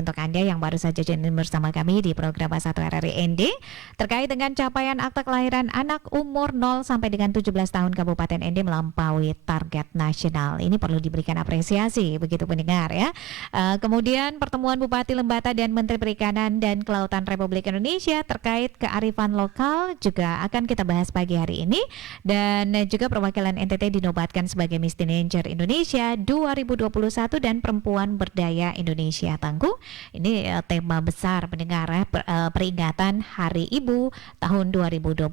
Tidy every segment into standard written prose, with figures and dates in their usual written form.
untuk Anda yang baru saja join bersama kami di program 1 RRI ND terkait dengan capaian akta kelahiran anak umur 0 sampai dengan 17 tahun Kabupaten ND melampaui target nasional. Ini perlu diberikan apresiasi begitu pendengar ya. Kemudian pertemuan Bupati Lembata dan Menteri Perikanan dan Kelautan Republik Indonesia terkait kearifan lokal juga akan kita bahas pagi hari ini, dan juga perwakilan NTT dinobatkan sebagai Miss Teenager Indonesia 2021 dan Perempuan Berdaya Indonesia Tangguh. Ini tema besar pendengar ya, peringatan Hari Ibu tahun 2021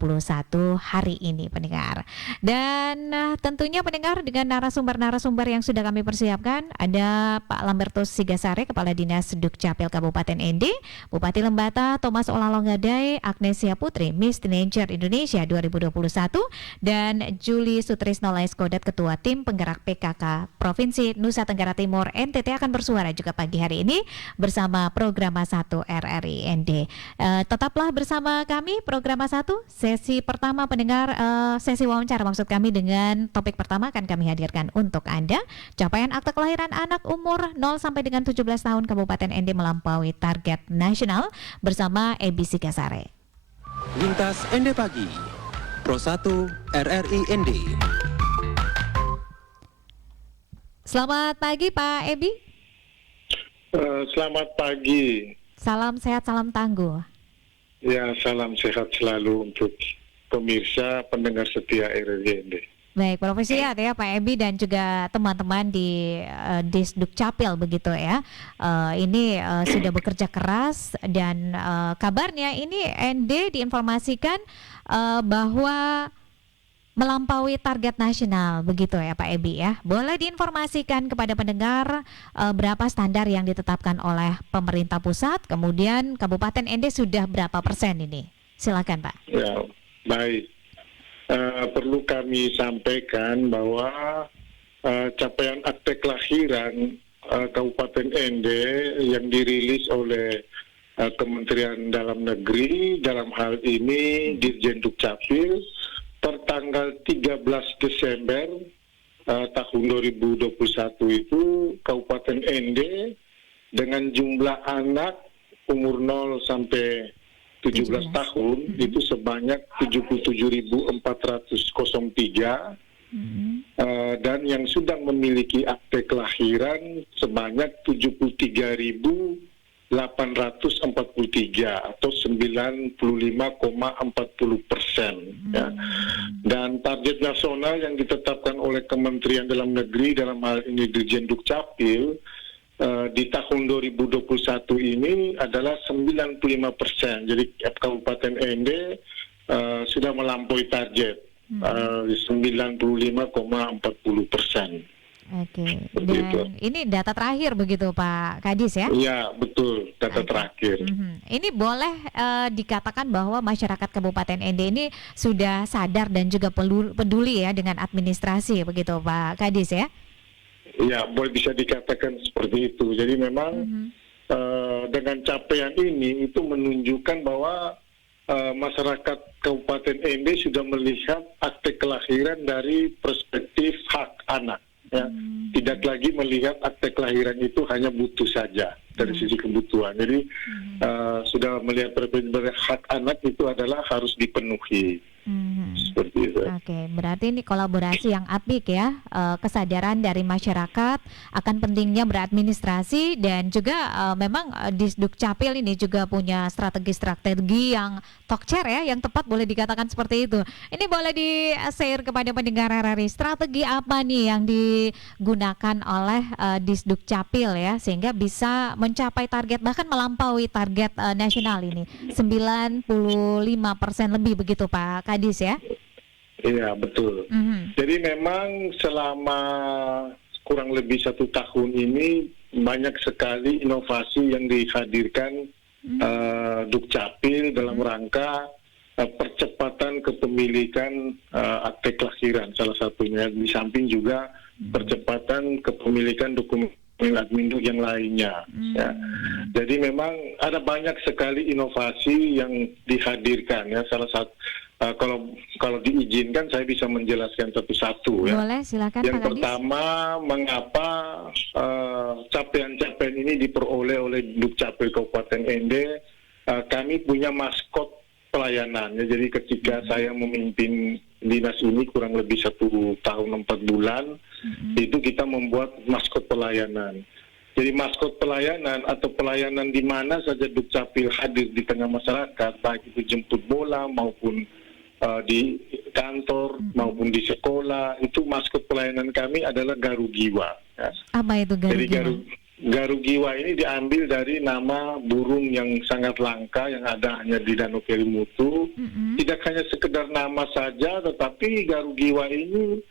hari ini pendengar. Dan tentunya pendengar dengan narasumber-narasumber yang sudah kami persiapkan, ada Pak Lambertus Sigasare, Kepala Dinas Dukcapil Kabupaten ND, Bupati Lembata Thomas Olalonggadai, Agnesia Putri, Miss Teenager Indonesia 2021, dan Juli Sutrisno Laiskodat, Ketua Tim Penggerak PKK Provinsi Nusa Tenggara Timur NTT akan bersuara juga pagi hari ini bersama program 1 RRI ND. Tetaplah bersama kami program 1, sesi pertama pendengar, sesi wawancara maksud kami dengan topik pertama akan kami hadirkan untuk Anda. Capaian akta kelahiran anak umur 0 sampai dengan 17 tahun Kabupaten ND melampaui target nasional bersama Ebi Sigasare. Lintas ND Pagi, Pro 1 RRI ND. Selamat pagi Pak Ebi. Selamat pagi. Salam sehat, salam tangguh. Ya, salam sehat selalu untuk pemirsa pendengar setia RRI ND. Baik, Profesi ya Pak Ebi dan juga teman-teman di Disdukcapil begitu ya. Ini sudah bekerja keras dan kabarnya ini ND diinformasikan bahwa melampaui target nasional begitu ya Pak Ebi ya. Boleh diinformasikan kepada pendengar berapa standar yang ditetapkan oleh pemerintah pusat, kemudian Kabupaten ND sudah berapa persen ini? Silakan Pak. Ya, baik. Perlu kami sampaikan bahwa capaian akte kelahiran Kabupaten ND yang dirilis oleh Kementerian Dalam Negeri dalam hal ini Dirjen Dukcapil pertanggal 13 Desember tahun 2021 itu Kabupaten ND dengan jumlah anak umur 0 sampai 17 tahun itu sebanyak 77.403 dan yang sudah memiliki akte kelahiran sebanyak 73.843 atau 95,40%. Ya. Dan target nasional yang ditetapkan oleh Kementerian Dalam Negeri dalam hal ini Dirjen Dukcapil di tahun 2021 ini adalah 95%. Jadi Kabupaten ND sudah melampaui target 95,40%. Oke. Dan ini data terakhir begitu Pak Kadis ya? Iya betul, data terakhir. Ini boleh dikatakan bahwa masyarakat Kabupaten ND ini sudah sadar dan juga peduli ya dengan administrasi begitu Pak Kadis ya? Ya, boleh bisa dikatakan seperti itu. Jadi memang dengan capaian ini itu menunjukkan bahwa masyarakat Kabupaten ND sudah melihat akte kelahiran dari perspektif hak anak. Ya. Tidak lagi melihat akte kelahiran itu hanya butuh saja dari sisi kebutuhan. Jadi sudah melihat perspektif hak anak itu adalah harus dipenuhi. Seperti itu. Oke, berarti ini kolaborasi yang apik ya, kesadaran dari masyarakat akan pentingnya beradministrasi dan juga memang Disdukcapil ini juga punya strategi-strategi yang tokcer ya, yang tepat boleh dikatakan seperti itu. Ini boleh di-share kepada pendengar RRI, strategi apa nih yang digunakan oleh Disdukcapil ya sehingga bisa mencapai target bahkan melampaui target nasional ini 95% lebih begitu Pak Kadis ya? Iya betul. Jadi memang selama kurang lebih 1 tahun ini banyak sekali inovasi yang dihadirkan Dukcapil dalam rangka percepatan kepemilikan akte kelahiran salah satunya. Di samping juga percepatan kepemilikan dokumen admin yang lainnya. Ya. Jadi memang ada banyak sekali inovasi yang dihadirkan ya. Salah satu kalau diizinkan saya bisa menjelaskan satu-satu ya. Boleh, silakan Yang Pak Kadis. pertama, mengapa capaian-capaian ini diperoleh oleh Dukcapil Kabupaten Ende? Kami punya maskot pelayanan. Ya, jadi ketika saya memimpin dinas ini kurang lebih 1 tahun 4 bulan, itu kita membuat maskot pelayanan. Jadi maskot pelayanan atau pelayanan di mana saja Dukcapil hadir di tengah masyarakat, baik itu jemput bola maupun di kantor maupun di sekolah, itu maskot pelayanan kami adalah Garu Giwa. Ya. Apa itu Garu Jadi Giwa? Garu Giwa ini diambil dari nama burung yang sangat langka yang ada hanya di Danau Kelimutu. Tidak hanya sekedar nama saja, tetapi Garu Giwa ini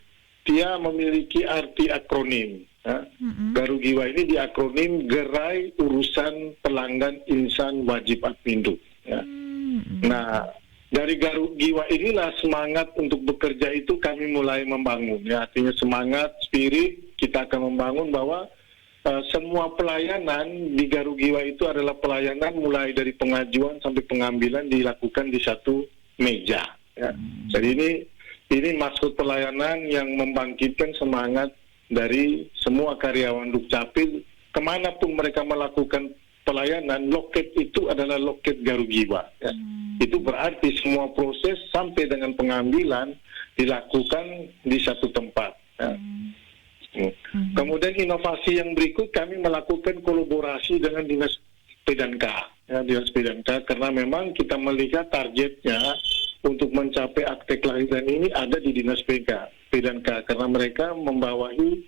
dia memiliki arti akronim. Ya. Garu Giwa ini diakronim Gerai Urusan Pelanggan Insan Wajib Adminduk. Ya. Nah, dari Garu Giwa inilah semangat untuk bekerja itu kami mulai membangun. Ya, artinya semangat, spirit, kita akan membangun bahwa semua pelayanan di Garu Giwa itu adalah pelayanan mulai dari pengajuan sampai pengambilan dilakukan di satu meja. Ya. Jadi ini maksud pelayanan yang membangkitkan semangat dari semua karyawan Dukcapil, kemanapun mereka melakukan pelayanan, loket itu adalah loket Garu Giwa. Ya. Itu berarti semua proses sampai dengan pengambilan dilakukan di satu tempat. Ya. Kemudian inovasi yang berikut, kami melakukan kolaborasi dengan Dinas P&K. Ya, Dinas P&K, karena memang kita melihat targetnya untuk mencapai akte kelahiran ini ada di Dinas P&K, karena mereka membawahi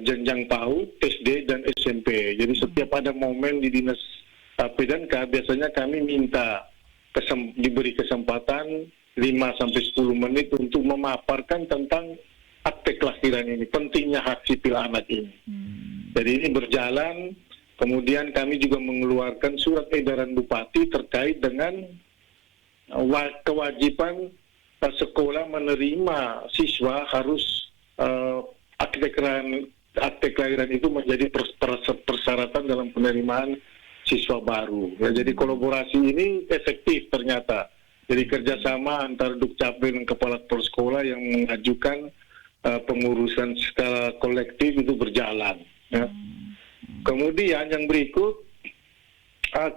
jenjang PAUD, SD, dan SMP. Jadi setiap ada momen di Dinas P&K, biasanya kami minta diberi kesempatan 5-10 menit untuk memaparkan tentang akte kelahiran ini, pentingnya hak sipil anak ini. Jadi ini berjalan, kemudian kami juga mengeluarkan surat edaran Bupati terkait dengan kewajiban sekolah menerima siswa harus akte kelahiran itu menjadi persyaratan dalam penerimaan siswa baru. Ya, jadi kolaborasi ini efektif ternyata. Jadi kerjasama antara Dukcapil dan Kepala Kepala Sekolah yang mengajukan pengurusan secara kolektif itu berjalan. Ya. Kemudian yang berikut,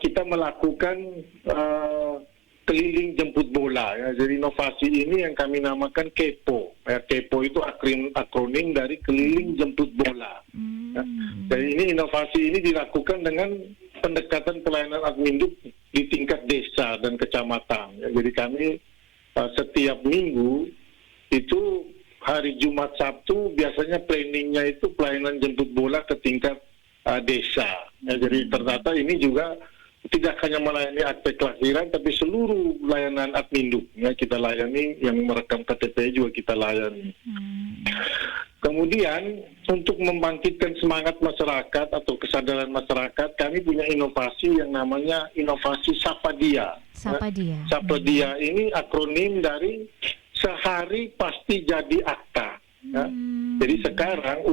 kita melakukan keliling jemput bola. Ya. Jadi inovasi ini yang kami namakan KEPO. Ya, KEPO itu akronim dari keliling jemput bola. Ya. Dan ini inovasi ini dilakukan dengan pendekatan pelayanan adminduk di tingkat desa dan kecamatan. Ya. Jadi kami setiap minggu itu hari Jumat Sabtu biasanya planningnya itu pelayanan jemput bola ke tingkat desa. Ya, jadi ternyata ini juga tidak hanya melayani akte kelahiran, tapi seluruh layanan adminduk ya kita layani, yang merekam KTP juga kita layani. Kemudian untuk membangkitkan semangat masyarakat atau kesadaran masyarakat, kami punya inovasi yang namanya inovasi Sapadia. Sapadia. Sapadia ini akronim dari sehari pasti jadi akta. Ya. Jadi sekarang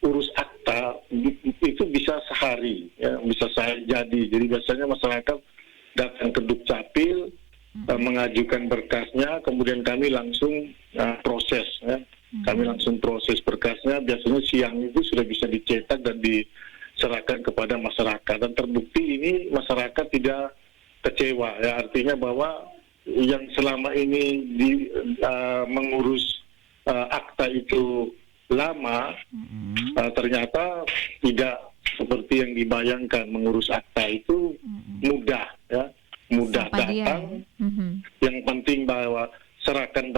urus akta itu bisa sehari, ya, bisa sehari jadi. Jadi biasanya masyarakat datang ke Dukcapil, mengajukan berkasnya, kemudian kami langsung proses. Ya. Kami langsung proses berkasnya. Biasanya siang itu sudah bisa dicetak dan diserahkan kepada masyarakat. Dan terbukti ini masyarakat tidak kecewa. Ya. Artinya bahwa yang selama ini mengurus akta itu lama, ternyata tidak seperti yang dibayangkan. Mengurus akta itu mudah, ya, mudah datang. Yang penting bahwa serahkan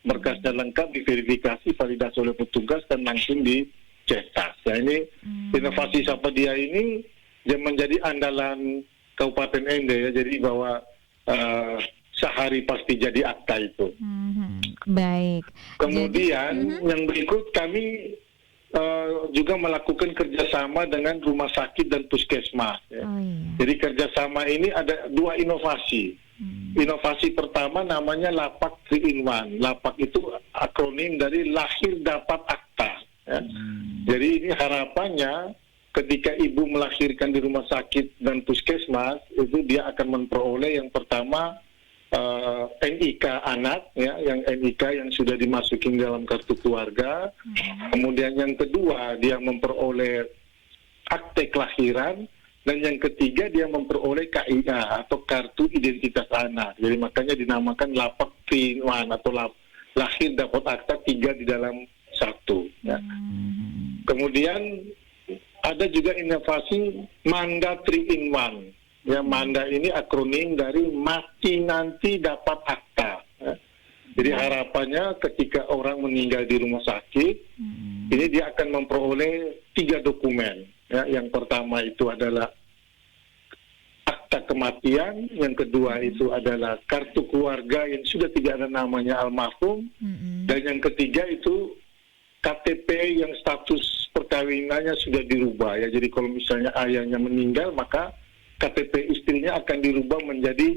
berkasnya lengkap, diverifikasi, validasi oleh petugas dan langsung dicetak. Nah, ini inovasi Sapadia ini yang menjadi andalan Kabupaten Ende, ya. Jadi bahwa sehari pasti jadi akta itu. Baik. Kemudian yang berikut kami juga melakukan kerjasama dengan rumah sakit dan puskesmas. Ya. Jadi kerjasama ini ada 2 inovasi. Inovasi pertama namanya Lapak 3-in-1. Lapak itu akronim dari lahir dapat akta. Ya. Jadi ini harapannya ketika ibu melahirkan di rumah sakit dan puskesmas, itu dia akan memperoleh yang pertama NIK anak, ya, yang NIK yang sudah dimasukin dalam kartu keluarga. Kemudian yang kedua dia memperoleh akte kelahiran, dan yang ketiga dia memperoleh KIA atau kartu identitas anak. Jadi makanya dinamakan lapak 3-in-1 atau lahir dapat akta 3 di dalam 1. Ya. Kemudian ada juga inovasi Manda 3-in-1. Ya, Manda ini akronim dari mati nanti dapat akta. Ya. Jadi harapannya ketika orang meninggal di rumah sakit, ini dia akan memperoleh 3 dokumen. Ya, yang pertama itu adalah akta kematian, yang kedua itu adalah kartu keluarga yang sudah tidak ada namanya almarhum, dan yang ketiga itu KTP yang status perkawinannya sudah dirubah. Ya, jadi kalau misalnya ayahnya meninggal, maka KTP istrinya akan dirubah menjadi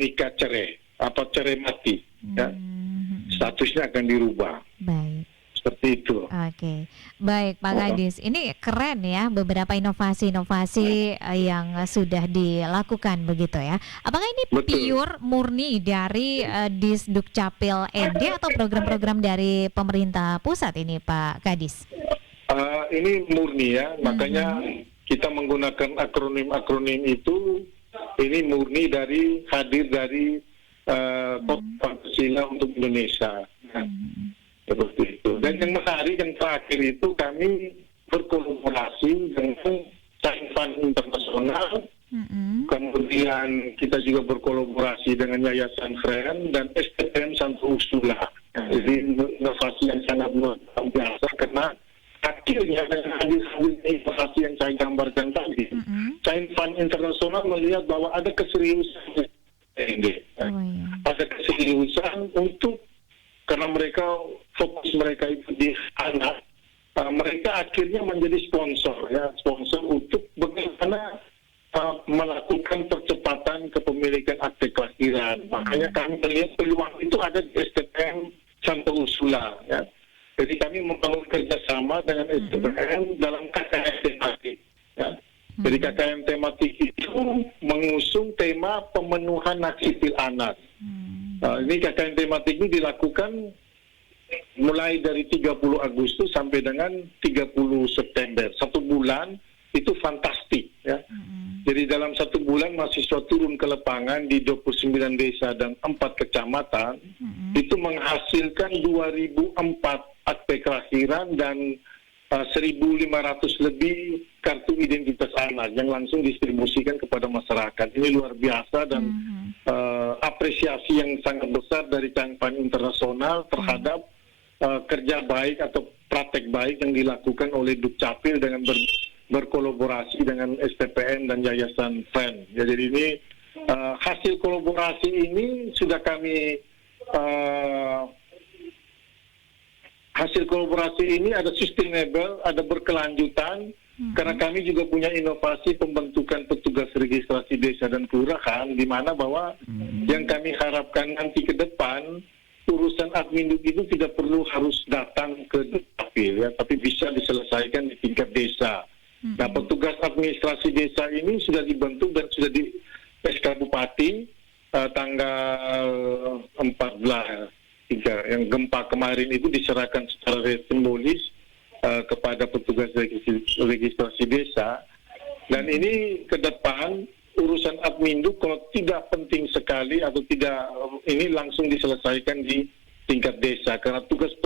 nikah cerai atau cerai mati. Ya. Statusnya akan dirubah. Baik. Seperti itu. Oke, baik Pak Kadis. Ini keren ya, beberapa inovasi-inovasi yang sudah dilakukan begitu ya. Apakah ini Betul. pure murni dari Disdukcapil ND atau program-program dari pemerintah pusat ini Pak Kadis? Ini murni ya, makanya kita menggunakan akronim-akronim itu. Ini murni dari hadir dari Pancasila untuk Indonesia. Seperti itu. Dan yang menarik yang terakhir itu kami berkolaborasi dengan Cainfan Internasional, kemudian kita juga berkolaborasi dengan Yayasan Friend dan STM Santo Ursula. Jadi inovasi yang sangat luar biasa, karena akhirnya dengan hadir-hadirnya inovasi yang saya gambarkan tadi, Cainfan Internasional melihat bahwa ada keseriusan ada keseriusan untuk, karena mereka fokus mereka itu di anak, mereka akhirnya menjadi sponsor untuk bagaimana melakukan percepatan kepemilikan akte kelahiran. Makanya kami melihat peluang itu ada di STM Santo Ursula. Ya. Jadi kami membangun kerjasama dengan STM dalam KKN tematik. Ya. Jadi KKN tematik itu mengusung tema pemenuhan hak sipil anak. Ini KKN tematik ini dilakukan mulai dari 30 Agustus sampai dengan 30 September. 1 bulan itu fantastik. Ya. Jadi dalam 1 bulan mahasiswa turun ke lapangan di 29 desa dan 4 kecamatan, itu menghasilkan 2004 akte kelahiran dan 1.500 lebih kartu identitas anak yang langsung distribusikan kepada masyarakat. Ini luar biasa dan apresiasi yang sangat besar dari Cainfan Internasional terhadap kerja baik atau praktek baik yang dilakukan oleh Dukcapil dengan berkolaborasi dengan STPN dan Yayasan Friend. Ya, jadi ini hasil kolaborasi ini sudah kami hasil kolaborasi ini ada sustainable, ada berkelanjutan, karena kami juga punya inovasi pembentukan petugas registrasi desa dan kelurahan, di mana bahwa yang kami harapkan nanti ke depan, urusan admin itu tidak perlu harus datang ke Dukcapil, ya, tapi bisa diselesaikan di tingkat desa. Nah, petugas administrasi desa ini sudah dibentuk dan sudah di SK Bupati tanggal 14. Yang gempa kemarin itu diserahkan secara simbolis kepada petugas registrasi desa, dan ini ke depan urusan adminduk kalau tidak penting sekali atau tidak ini langsung diselesaikan di tingkat desa, karena tugas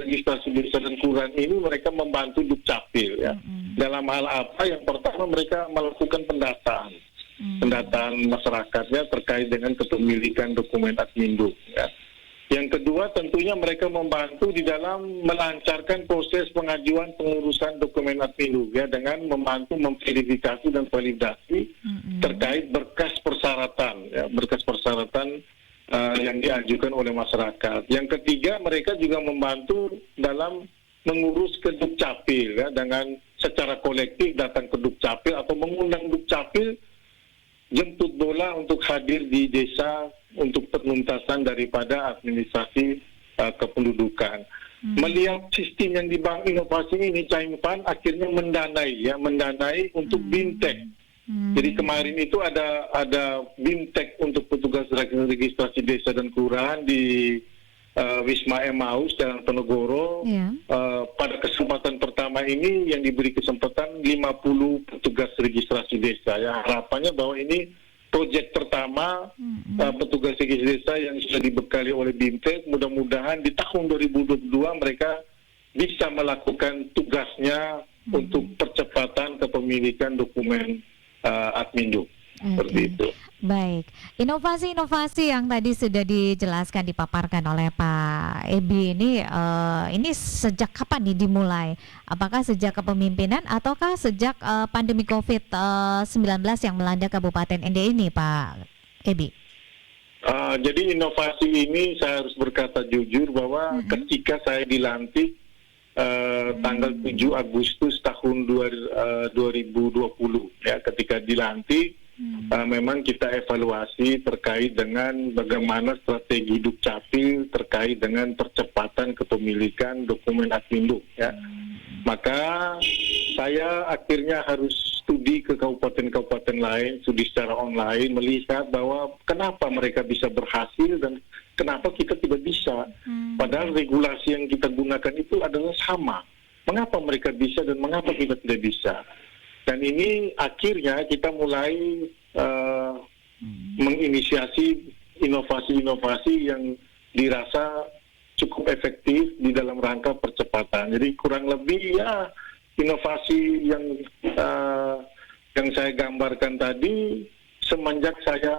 registrasi desa dan kelurahan ini mereka membantu Dukcapil ya. Dalam hal apa? Yang pertama mereka melakukan pendataan masyarakatnya terkait dengan kepemilikan dokumen adminduk. Ya. Yang kedua tentunya mereka membantu di dalam melancarkan proses pengajuan pengurusan dokumen adminduk ya, dengan membantu memverifikasi dan validasi terkait berkas persyaratan yang diajukan oleh masyarakat. Yang ketiga mereka juga membantu dalam mengurus ke Dukcapil ya, dengan secara kolektif datang ke Dukcapil atau mengundang Dukcapil jemput bola untuk hadir di desa untuk penuntasan daripada administrasi kependudukan. Melihat sistem yang dibangun inovasi ini, Cainfan akhirnya mendanai untuk BIMTEK. Jadi kemarin itu ada BIMTEK untuk petugas registrasi desa dan kelurahan di Wisma Emmaus Jalan Penogoro. Iya. Pada kesempatan pertama ini yang diberi kesempatan 50 petugas registrasi desa. Ya, harapannya bahwa ini proyek pertama petugas registrasi desa yang sudah dibekali oleh BIMTEK. Mudah-mudahan di tahun 2022 mereka bisa melakukan tugasnya untuk percepatan kepemilikan dokumen Adminduk. Seperti itu. Baik, inovasi-inovasi yang tadi sudah dijelaskan, dipaparkan oleh Pak Ebi ini sejak kapan nih dimulai? Apakah sejak kepemimpinan ataukah sejak pandemi COVID-19 yang melanda Kabupaten Ende ini, Pak Ebi? Jadi inovasi ini saya harus berkata jujur bahwa ketika saya dilantik tanggal 7 Agustus tahun 2020 ya, ketika dilantik memang kita evaluasi terkait dengan bagaimana strategi Dukcapil terkait dengan percepatan kepemilikan dokumen Adminduk ya. Maka saya akhirnya harus studi ke kabupaten-kabupaten lain, studi secara online, melihat bahwa kenapa mereka bisa berhasil dan kenapa kita tidak bisa. Padahal regulasi yang kita gunakan itu adalah sama. Mengapa mereka bisa dan mengapa kita tidak bisa? Dan ini akhirnya kita mulai menginisiasi inovasi-inovasi yang dirasa cukup efektif di dalam rangka percepatan. Jadi kurang lebih ya inovasi yang saya gambarkan tadi semenjak saya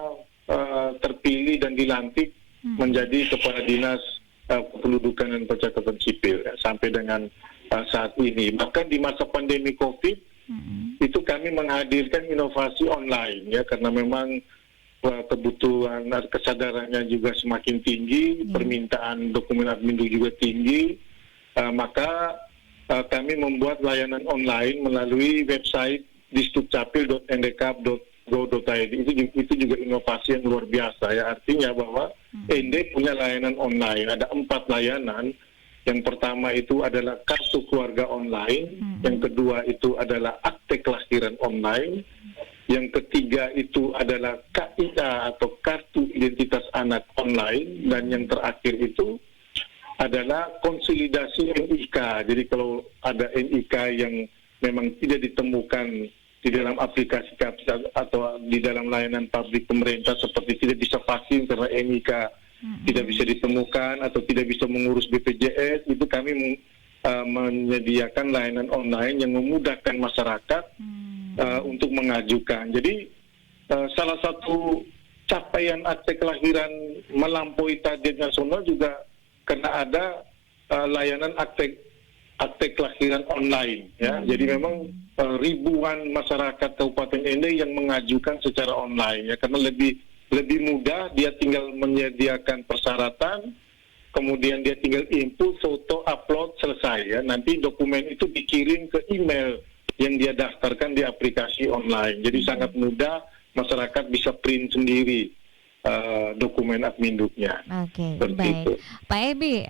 terpilih dan dilantik menjadi Kepala Dinas Kependudukan dan Pencatatan Sipil ya, sampai dengan saat ini. Bahkan di masa pandemi COVID itu kami menghadirkan inovasi online ya, karena memang kebutuhan kesadarannya juga semakin tinggi, permintaan dokumen Adminduk juga tinggi, maka kami membuat layanan online melalui website disdukcapil.ndkap.go.id. Itu juga inovasi yang luar biasa ya, artinya bahwa ND punya layanan online, ada 4 layanan. Yang pertama itu adalah kartu keluarga online, yang kedua itu adalah akte kelahiran online, yang ketiga itu adalah KIA atau kartu identitas anak online, dan yang terakhir itu adalah konsolidasi NIK. Jadi kalau ada NIK yang memang tidak ditemukan di dalam aplikasi atau di dalam layanan publik pemerintah seperti tidak bisa vaksin karena NIK tidak bisa ditemukan atau tidak bisa mengurus BPJS, itu kami menyediakan layanan online yang memudahkan masyarakat untuk mengajukan. Jadi salah satu capaian akte kelahiran melampaui target nasional juga karena ada layanan akte kelahiran online ya. Jadi memang ribuan masyarakat Kabupaten Ende yang mengajukan secara online ya, karena lebih mudah, dia tinggal menyediakan persyaratan, kemudian dia tinggal input, foto, upload, selesai ya. Nanti dokumen itu dikirim ke email yang dia daftarkan di aplikasi online. Jadi sangat mudah, masyarakat bisa print sendiri dokumen Adminduknya. Oke, baik. Pak Ebi,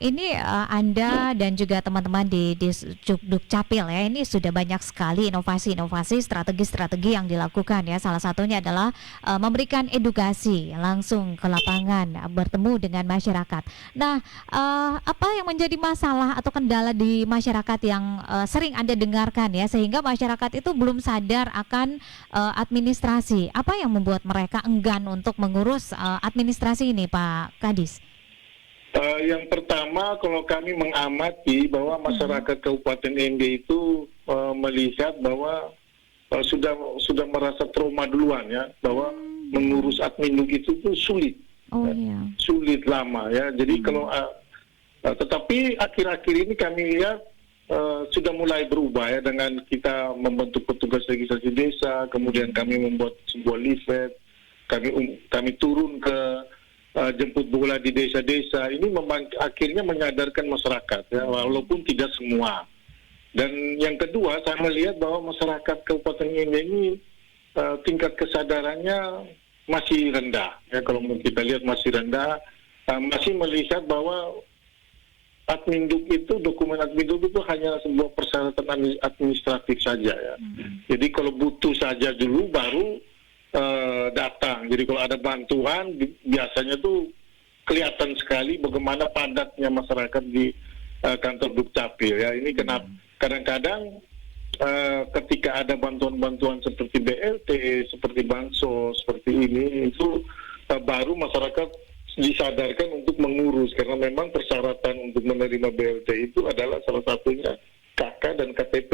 ini Anda dan juga teman-teman di Dukcapil ya, ini sudah banyak sekali inovasi-inovasi, strategi-strategi yang dilakukan ya. Salah satunya adalah memberikan edukasi langsung ke lapangan, bertemu dengan masyarakat. Nah, apa yang menjadi masalah atau kendala di masyarakat yang sering Anda dengarkan ya, sehingga masyarakat itu belum sadar akan administrasi? Apa yang membuat mereka enggan untuk mengurus administrasi ini, Pak Kadis? Yang pertama, kalau kami mengamati bahwa masyarakat Kabupaten Ende itu melihat bahwa sudah merasa trauma duluan ya, bahwa mengurus Adminduk itu tuh sulit, sulit lama ya. Jadi kalau tetapi akhir-akhir ini kami lihat sudah mulai berubah ya, dengan kita membentuk petugas registrasi desa, kemudian kami membuat sebuah leaflet. Kami turun ke jemput bola di desa-desa. Ini akhirnya menyadarkan masyarakat ya, walaupun tidak semua. Dan yang kedua, saya melihat bahwa masyarakat Kabupaten Ende ini tingkat kesadarannya masih rendah ya. Kalau kita lihat masih rendah, masih melihat bahwa Adminduk itu, dokumen Adminduk itu hanya sebuah persyaratan administratif saja ya. Jadi kalau butuh saja dulu baru datang. Jadi kalau ada bantuan biasanya tuh kelihatan sekali bagaimana padatnya masyarakat di kantor Dukcapil ya. Ini kenapa kadang-kadang ketika ada bantuan-bantuan seperti BLT, seperti bansos, seperti ini itu baru masyarakat disadarkan untuk mengurus, karena memang persyaratan untuk menerima BLT itu adalah salah satunya KK dan KTP.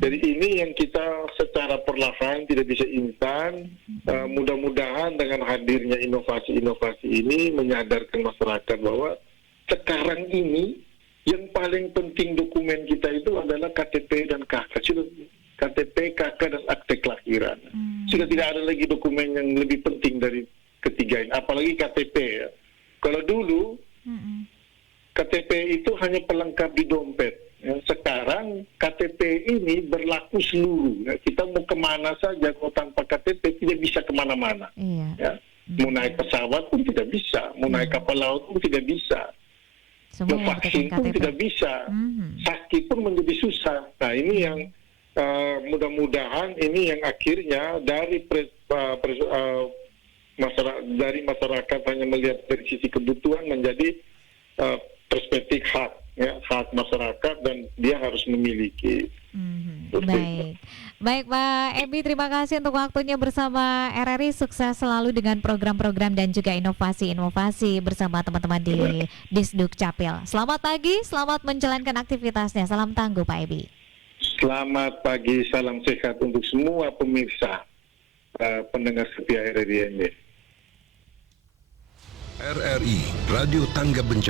Jadi ini yang kita secara perlahan tidak bisa instan. Mudah-mudahan dengan hadirnya inovasi-inovasi ini menyadarkan masyarakat bahwa sekarang ini yang paling penting dokumen kita itu adalah KTP dan KK. KTP, KK dan akte kelahiran. Sudah tidak ada lagi dokumen yang lebih penting dari ketiga ini, apalagi KTP ya. Kalau dulu KTP itu hanya pelengkap di dompet. Ya. Sekarang KTP ini berlaku seluruh. Ya. Kita mau kemana saja kalau tanpa KTP tidak bisa kemana-mana. Ya. Mau naik pesawat pun tidak bisa, mau naik kapal laut pun tidak bisa. Mau vaksin pun tidak bisa, sakit pun menjadi susah. Nah ini yang mudah-mudahan ini yang akhirnya dari masyarakat hanya melihat dari sisi kebutuhan menjadi perspektif hak, ya, hak masyarakat dan dia harus memiliki. Baik Pak Ebi, terima kasih untuk waktunya bersama RRI. Sukses selalu dengan program-program dan juga inovasi-inovasi bersama teman-teman di Disduk Capil. Selamat pagi, selamat menjalankan aktivitasnya. Salam tangguh Pak Ebi. Selamat pagi, salam sehat untuk semua pemirsa pendengar setia RRI. RRI Radio Tangga Bencana.